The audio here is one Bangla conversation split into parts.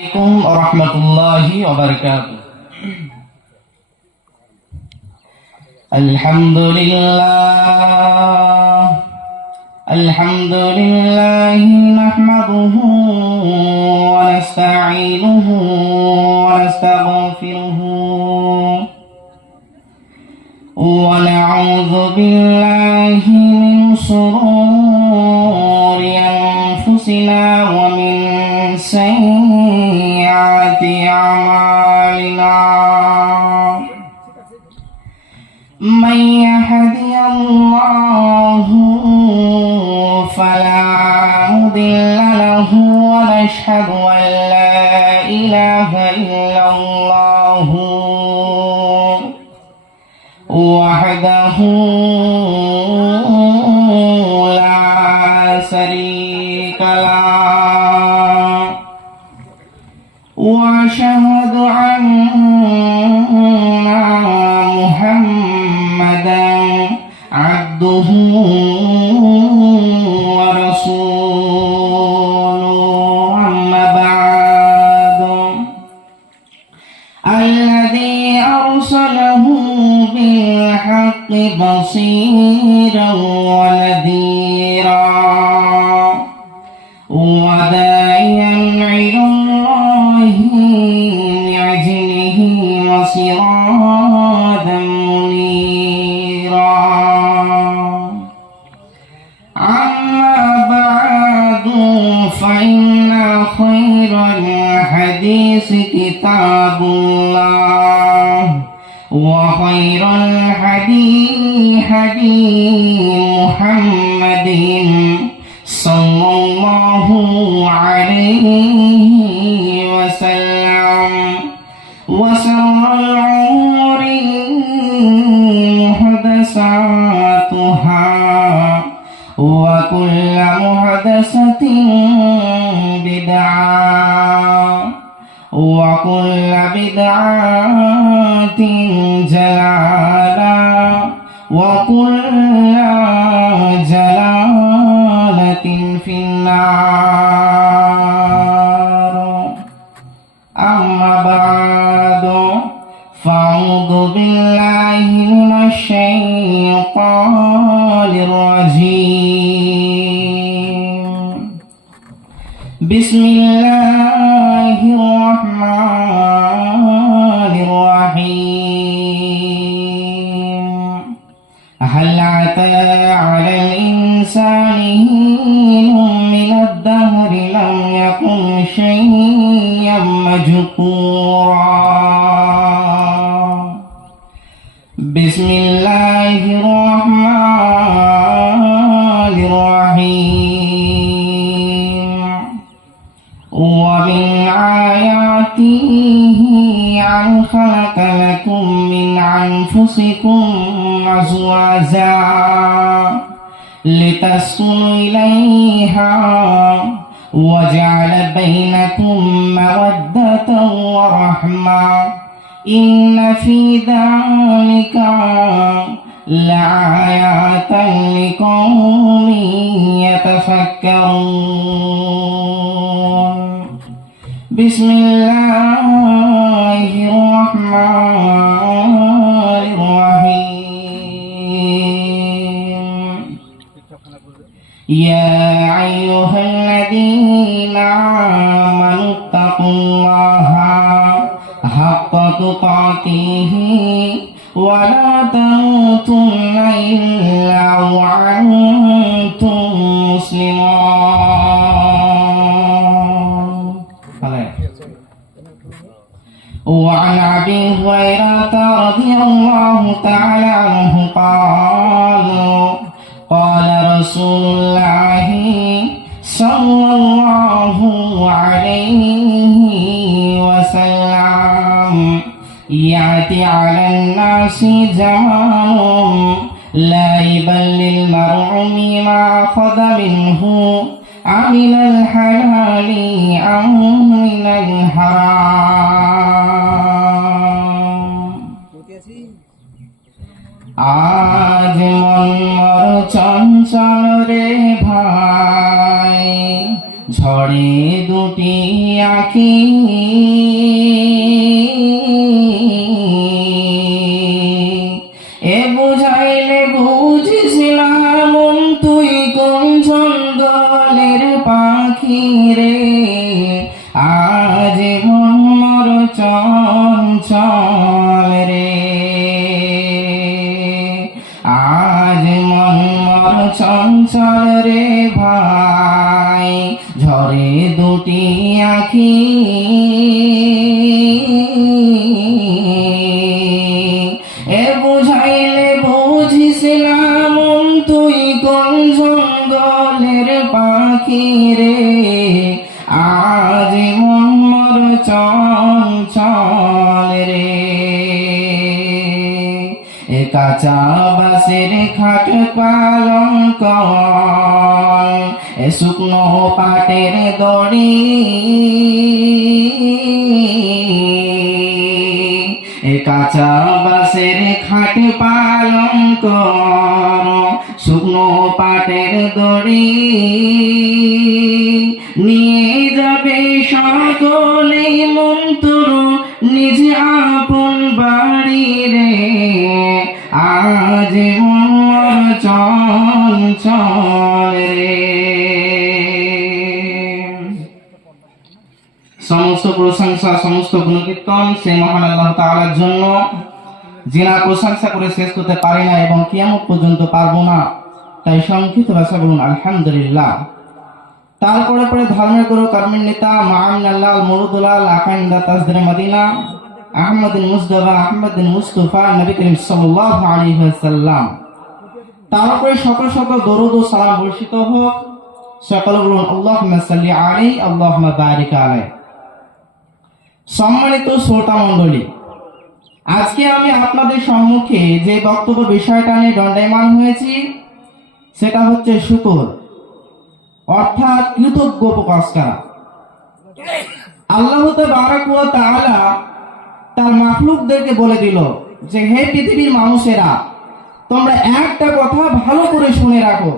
عليكم ورحمة الله وبركاته. الحمد لله نحمده ونستعينه ونستغفره ونعوذ بالله من شرور أنفسنا ومن سيئات أعمالنا. من يهدي الله فلا مضل له ونشهد أن لا إله إلا الله وحده لا شريك له وأشهد أن محمدا عبده ورسوله. أما بعد الذي أرسله بالحق بصيرا ونذيرا وداعيا إلى الله بإذنه وسراجا منيرا. أما بعد فإن خير الحديث كتاب الله وخير الهدي هدي محمد صلى الله عليه وسلم وشر الأمور محدثاتها وكل محدثة بدعة وكل بدعة ضلالة وكل ضلالة في النار. أما بعد فأعوذ بالله من الشيطان الرجيم. بسم الله الرحمن الرحيم. هل أتى على الإنسان حين من الدهر لم يكن شيئا مذكورا. بسم الله الرحمن الرحيم. ومن آياته أن خلق لكم من أنفسكم أزواجا لتسكنوا إليها وجعل بينكم مودة ورحمة إن في ذلك لآيات لقوم يتفكرون. بسم الله الرحمن الرحيم. يا أيها الذين آمنوا اتقوا الله حق تقاته ولا تموتن إلا وأنتم مسلمون. وعن أبي هريرة رضي الله تعالى عنه قال رسول الله صلى الله عليه وسلم يأتي على الناس زمان لا يبل المرء مما أخذ منه من الحلال أم من الحرام. আজ মন মর চঞ্চল রে ভাই ঝড়ে দুটি আঁখি এ বুঝাইলে বুঝিছিলাম তুই কোন জঙ্গলের পাখি রে, আজ মন মর চঞ্চল রে, আজ মন মর চঞ্চল রে ভাই, ঝরে দুটি আখি এ বুঝাইলে বুঝিছিলাম তুই কোন জঙ্গলের পাখি রে, আজ মন মর চঞ্চল রে। এ কাঁচা বাঁশের খাট পালঙ্ক, এ শুকনো পাটের দড়ি, এ কাঁচা বাঁশের খাট পালঙ্ক, শুকনো পাটের দড়ি, নিয়ে যাবে সকলে মন তোর নিজ আপন বাড়ি রে, আজ মন চঞ্চল রে। সমস্ত প্রশংসা সমস্ত গুণকীর্তন সে মহান আল্লাহ তাআলার জন্য, যিনি প্রশংসা করে শেষ করতে পারি না এবং কিয়ামত পর্যন্ত পারবো না, তাই সংক্ষিপ্ত ভাষা বলুন আলহামদুলিল্লাহ। তারপরে পরে ধর্মের গুরু কর্মের নেতা মাআমিনাল্লাহ মুরুদুল্লাহ আকাইন্দা তাজদির মদিনা আহমদিন মুজতবা আহমদিন মুস্তফা নবী করিম সাল্লাল্লাহু আলাইহি ওয়াসাল্লাম, তারপরে শত শত দরুদ ও সালাম বর্ষিত হোক। সকলে বলুন আল্লাহুম্মা সাল্লি আলাইহি আল্লাহুম্মা বারিক আলাইহি। সম্মানিত শ্রোতা মণ্ডলী, আজকে আমি আপনাদের সম্মুখে যে বক্তব্য বিষয়টা নিয়ে দণ্ডায়মান হয়েছি সেটা হচ্ছে শুকর, অর্থাৎ কৃতজ্ঞ প্রকাশ করা। আল্লাহ তাবারক ওয়া তাআলা তার মাখলুকদেরকে বলে দিল যে হে পৃথিবীর মানুষেরা, তোমরা একটা কথা ভালো করে শুনে রাখো,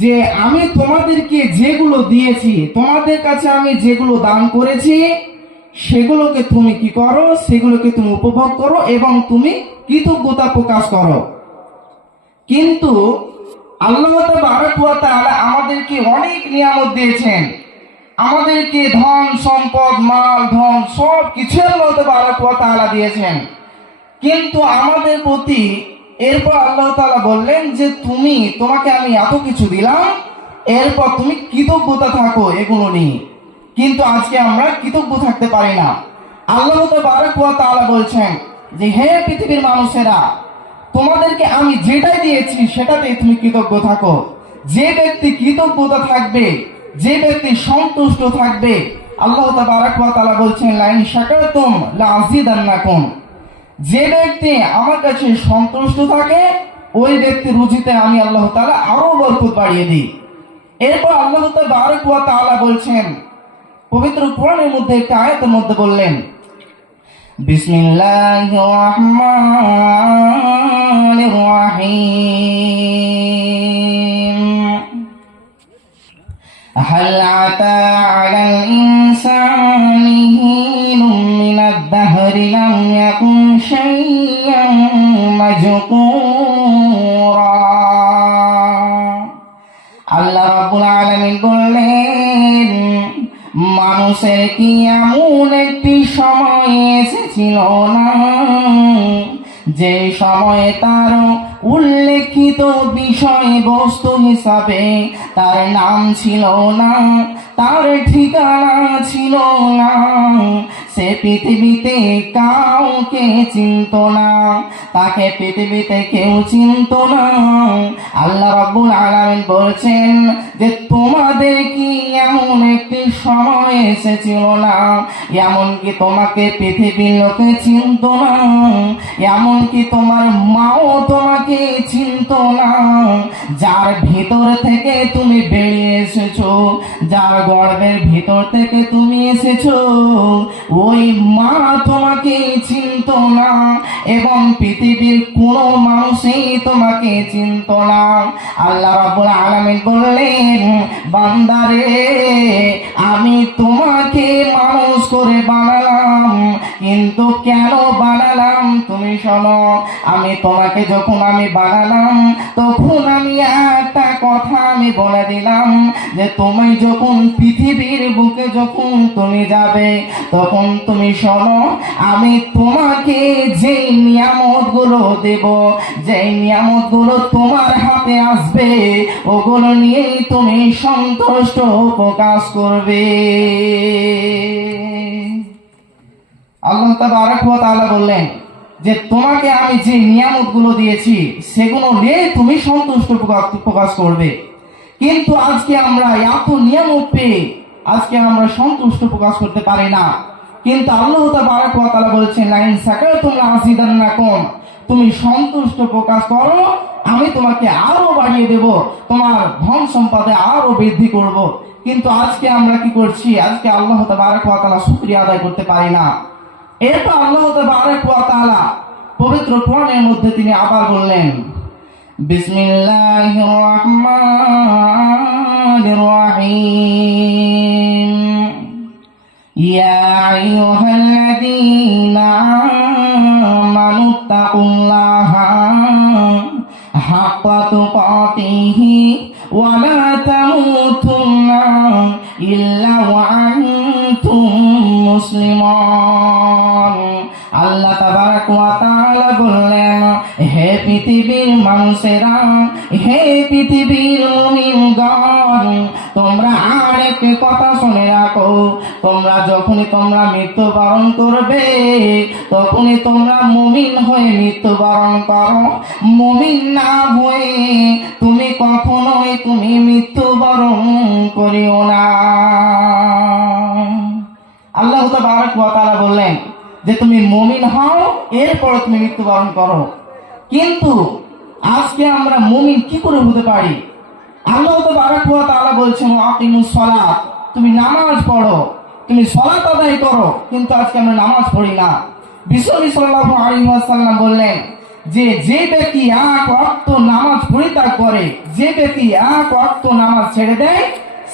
যে আমি তোমাদেরকে যেগুলো দিয়েছি, তোমাদের কাছে আমি যেগুলো দান করেছি, সেগুলোকে তুমি কি করো, সেগুলোকে তুমি উপভোগ করো এবং তুমি কৃতজ্ঞতা প্রকাশ করো। কিন্তু আল্লাহ তাবারক ওয়া তাআলা আমাদেরকে অনেক নিয়ামত দিয়েছেন, আমাদেরকে ধন সম্পদ মাল ধন সব কিছু আল্লাহ তাবারক ওয়া তাআলা দিয়েছেন, কিন্তু আমাদের প্রতি এরপর আল্লাহ তাআলা বললেন যে তোমাকে আমি এত কিছু দিলাম, এরপর তুমি কৃতজ্ঞতা থাকো এগুলো নিয়ে। কিন্তু আজকে আমরা কৃতজ্ঞ থাকতে পারি না। আল্লাহ তাবারক ওয়া তাআলা বলছেন যে হে পৃথিবীর মানুষেরা, তোমাদেরকে আমি যেটাই দিয়েছি সেটাতে তুমি কৃতজ্ঞ থাকো। যে ব্যক্তি কৃতজ্ঞতা থাকবে, যে ব্যক্তি সন্তুষ্ট থাকবে, আল্লাহ তাবারক ওয়া তাআলা বলছেন লাইন শাকারতুম লাযিদান্নাকুম, যে ব্যক্তি আমার কাছে সন্তুষ্ট থাকে ওই ব্যক্তির রুজিতে আমি আল্লাহ তাআলা আরো বরকত বাড়িয়ে দিই। এরপর আল্লাহ তাবারক ওয়া তাআলা বলছেন পবিত্র কোরআনের মধ্যে একটা আয়াতের মধ্যে বললেন বিসমিল্লাহির রহমানির রহিম, হাল আতা আলাল ইনসানি হিনুম মিনাদ দাহরি লাম ইয়াকুন শাইয়্যান মাযকুরা। আল্লাহ রাব্বুল আলামিন বললেন, মানুষের কি এমন একটি সময় এসেছিল না যে সময়ে তার উল্লেখিত বিষয় বস্তু হিসাবে তার নাম ছিল না, তার ঠিকানা ছিল না, সে পৃথিবীতে কাউকে চিনত না, তাকে পৃথিবীতে কেউ চিনত না। আল্লাহ রাব্বুল আলামিন বলছেন যে তোমাদের কি এমন একটি সময় এসেছিল না, এমনকি তোমাকে পৃথিবীর লোকে চিনত না, এমনকি তোমার মাও তোমাকে চিনত না, যার ভিতর থেকে তুমি বেরিয়ে এসেছো, যার গর্ভের ভিতর থেকে তুমি এসেছো, ওই মা তোমাকে চিনতো না এবং পৃথিবীর কোনো মানুষই তোমাকে চিনতো না। আল্লাহ রাব্বুল আলামিন বললেন, বান্দারে আমি তোমাকে মানুষ করে বানালাম, কিন্তু কেন বানালাম তুমি শোনো। আমি তোমাকে যখন আমি বানালাম তখন আমি একটা কথা আমি বলে দিলাম যে তুমি যখন পৃথিবীর বুকে যখন তুমি যাবে তখন তুমি শোনো, আমি তোমাকে যেই নিয়ামত গুলো দেব, যেই নিয়ামত গুলো তোমার হাতে আসবে, ওগুলো নিয়েই তুমি সন্তুষ্ট প্রকাশ করবে। আল্লাহ তাবারক ওয়া তাআলা বললেন যে তোমাকে আমি যে নিয়ামত গুলো দিয়েছি সেগুলো নিয়ে তুমি সন্তুষ্ট প্রকাশ করবে। কিন্তু আজকে আমরা এত নিয়ামত পেয়ে আজকে আমরা সন্তুষ্ট প্রকাশ করতে পারি না। কিন্তু আল্লাহ তাবারক ওয়া তাআলা বলেছেন, লাইন শাকারতুম লাযিদান্নাকুম, তুমি সন্তুষ্ট প্রকাশ করো, আমি তোমাকে আরো বাড়িয়ে দেব, তোমার ধন সম্পদে আরো বৃদ্ধি করব। কিন্তু আজকে আমরা কি করছি? আজকে আল্লাহ তাবারক ওয়া তাআলা শুকরিয়া আদায় করতে পারি না। এরপর আল্লাহ তাবারক ওয়া তাআলা পবিত্র কোরআনের মধ্যে তিনি আবার বললেন, বিসমিল্লাহির রহমানির রহিম, ইয়া আইয়ুহাল্লাযীনা আমানুত্তাকুল্লাহা হাক্কা তুকাতিহি ওয়া লা তামুতুন্না ইল্লা ওয়া আনতুম মুসলিমুন। আল্লাহ তাবারক ওয়া তাআলা বললেন, হে পৃথিবীর মানুষেরা, হে পৃথিবীর মুমিনগণ, তোমরা আরেক কথা শুনে রাখো, তোমরা যখনই তোমরা মৃত্যুবরণ করবে তখনই তোমরা মুমিন হয়ে মৃত্যুবরণ করো। মুমিন না হয়ে তুমি কখনোই তুমি মৃত্যুবরণ করিও না। আল্লাহ তাবারক ওয়া তাআলা বললেন যে তুমি মুমিন হও, এরপর তুমি মৃত্যুবরণ করো। কিন্তু আজকে আমরা মুমিন কি করে হতে পারি? আল্লাহ তাবারক ওয়া তাআলা বলছেন, আকিমুস সালাত, তুমি নামাজ পড়ো, তুমি সালাত আদায় করো। কিন্তু আজকে আমরা নামাজ পড়ি না। বিশ্বনবী সাল্লাল্লাহু আলাইহি ওয়াসাল্লাম বললেন যে যে ব্যক্তি এক ওয়াক্ত নামাজ পরিত্যাগ করে, যে ব্যক্তি এক ওয়াক্ত নামাজ ছেড়ে দেয়,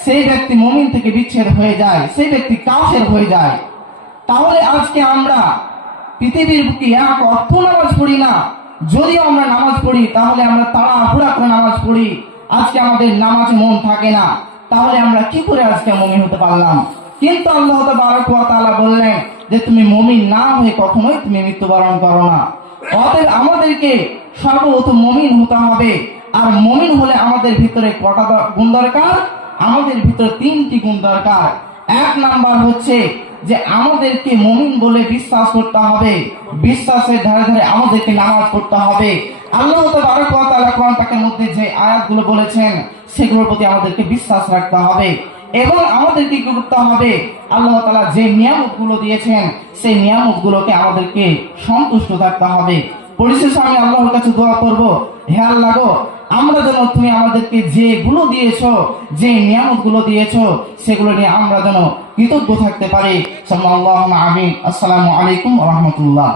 সেই ব্যক্তি মুমিন থেকে বিচ্ছেদ হয়ে যায়, সেই ব্যক্তি কাফের হয়ে যায়। তাহলে আজকে আমরা পৃথিবীর বুকে এক ওয়াক্ত নামাজ পড়ি না। যদিও আমরা নামাজ পড়ি তাহলে আমরা তাড়াহুড়া করে নামাজ পড়ি, আজকে আমাদের নামাজে মন থাকে না। তাহলে আমরা কি করে আজকে মুমিন হতে পারলাম? কিন্তু আল্লাহ তাবারক ওয়া তাআলা বললেন যে তুমি মুমিন না হয়ে কখনোই তুমি মৃত্যুবরণ করো না। অতএব আমাদেরকে সর্বপ্রথম মুমিন হতে হবে। আর মুমিন হলে আমাদের ভিতরে কটা গুণ দরকার? আমাদের ভিতরে তিনটি গুণ দরকার। এক নাম্বার হচ্ছে যে আমাদেরকে মুমিন বলে বিশ্বাস করতে হবে, বিশ্বাসের ধারে ধারে আমাদেরকে নামাজ পড়তে হবে। আল্লাহ তাবারক ওয়া তাআলা কোরআন পাকের মধ্যে যে আয়াতগুলো বলেছেন সেগুলোর প্রতি আমাদেরকে বিশ্বাস রাখতে হবে এবং আমাদেরকে কি করতে হবে? আল্লাহ তাআলা যে নিয়ামতগুলো দিয়েছেন সেই নিয়ামতগুলোকে আমাদেরকে সন্তুষ্ট থাকতে হবে। পরিশেষে আমি আল্লাহর কাছে দোয়া করব, হে আল্লাহ গো, আমরা যেন তুমি আমাদেরকে যেগুলো দিয়েছো, যে নিয়ামতগুলো দিয়েছো, সেগুলো নিয়ে আমরা যেন কৃতজ্ঞ থাকতে পারি। সাল্লাল্লাহু আলাইহি ওয়া সাল্লাম। আসসালামু আলাইকুম ওয়া রাহমাতুল্লাহ।